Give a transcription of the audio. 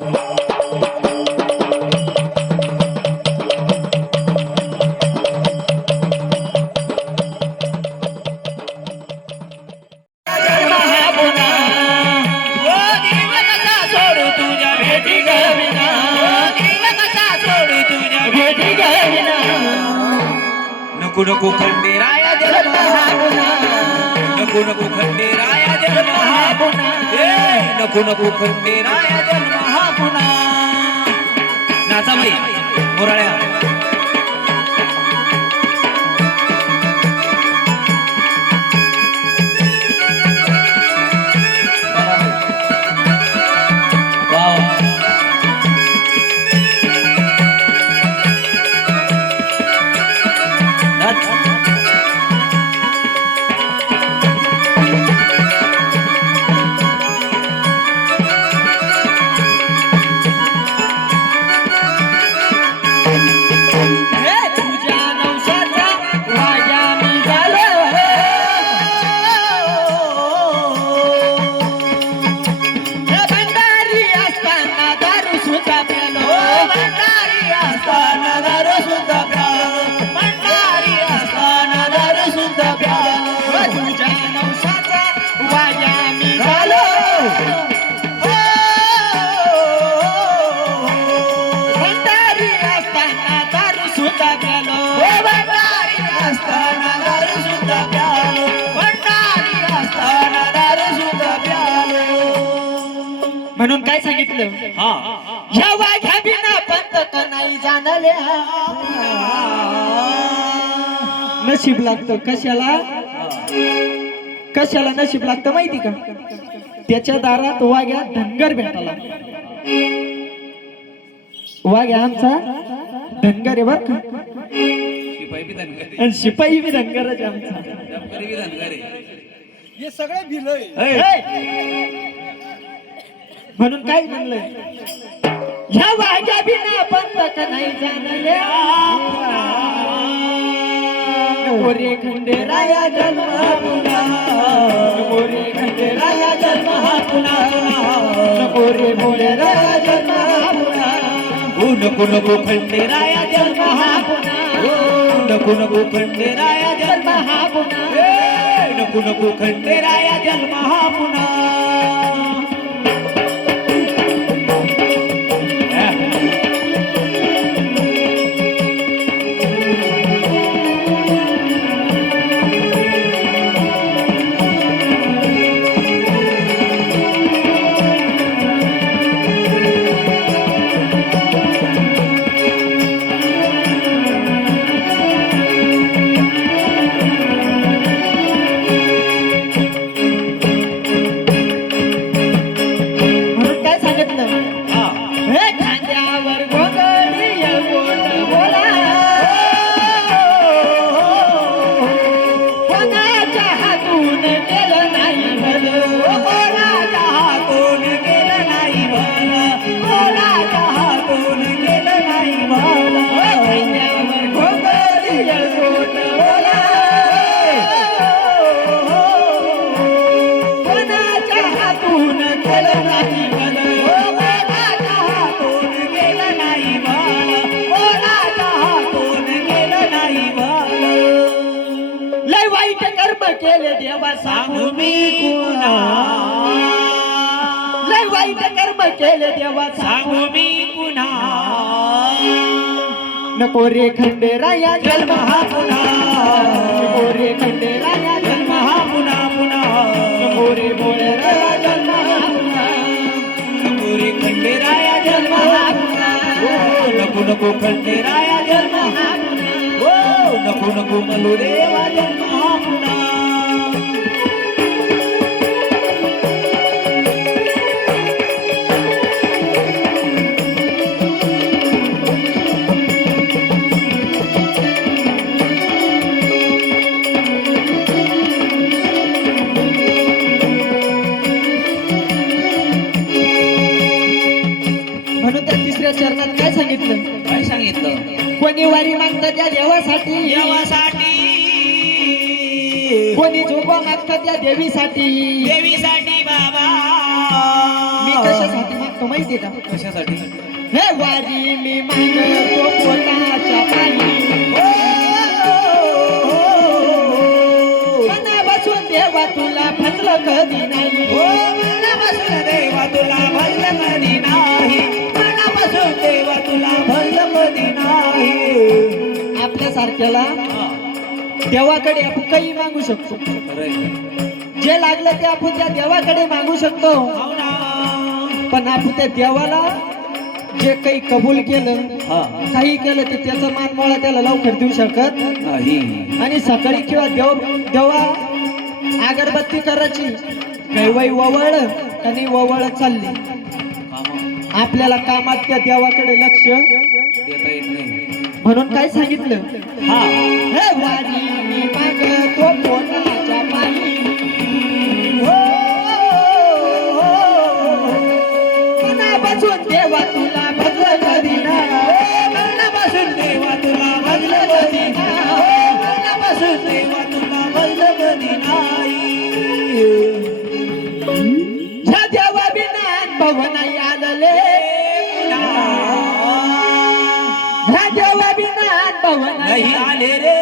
नको नको खंडेराया जन्म हा पुन्हा, नको नको खंडेराया जन्म हा पुन्हा, नको नको खंडेराया जन्म हा पुन्हा. नाचा बाई मोराळ्या. म्हणून काय सांगितलं? ह्या वाघ्या बिना पंत का नाही जाणले. नशीब लागतं कशाला, कशाला नशीब लागतं माहिती का? त्याच्या दारात वाघ्या धनगर भेटाला. वाघ्या आमचा धनगर आहे बर का, आणि शिपाई बी धनगरच आमचा. हे सगळे भिलय. म्हणून काय म्हणलंय? ह्या वाघ्या बिना पंत का नाही जाणले. रे खंडेराया जन्म हा पुन्हा, रे खंडेराया जन्म हा पुन्हा, रे भोळेराया जन्म हा पुन्हा, नको नको खंडेराया जन्म हा पुन्हा, नको नको खंडेराया जन्म हा पुन्हा, नको नको खंडेराया जन्म हा पुन्हा. केले देवा सांगू मी कुणा, लय वाईट कर्म केले देवा सांगू मी कुणा. नको रे खंडेराया जन्म हा पुन्हा, नको रे खंडेराया जन्म हा पुन्हा पुन्हा, नको रे भोळेराया जन्म हा पुन्हा, नको रे खंडेराया जन्म हा पुन्हा, नको नको खंडेराया जन्म हा पुन्हा, नको नको मलुदेवा जन्म हा पुन्हा. म्हणून त्या तिसऱ्या चरणात काय सांगितलं? काय सांगितलं? कोणी वारी मागतं त्या देवासाठी, देवासाठी, कोणी झोपा मागतं त्या देवीसाठी. देवीसाठी बाबा. मी कशासाठी मागतो? मागतो माहितीये का? कशासाठी? हे वारी मी मागतो पोटाच्या पायी, मनापासून देवा तुला फसलं कधी नाही, मनापासून देवा तुला भजलं कधी नाही, मनापासून देवा तुला भजलं कधी नाही. आपल्या सारख्याला देवाकडे आपण काही मागू शकतो, जे लागलं ते आपण त्या देवाकडे मागू शकतो. पण आपण त्या देवाला जे काही कबूल केलं, काही केलं ते त्याचा मानमोळा त्याला लवकर देऊ शकत नाही. आणि सकाळी किंवा देवा अगरबत्ती करायची, कैवाई ववळ आणि ववळ चालली, आपल्याला कामात त्या देवाकडे लक्ष देता येत नाही. म्हणून काय सांगितलं? हे वारी मी मागतो पोटाच्या पायी, मनापासून देवा तुला भजलं कधी नाही, मनापासून देवा तुला भजलं कधी नाही, मनापासून देवा तुला भजलं कधी नाही. ह्या देवा बिना अनुभव नाही आलेले, ह्या देवा बिना अनुभव नाही आले रे,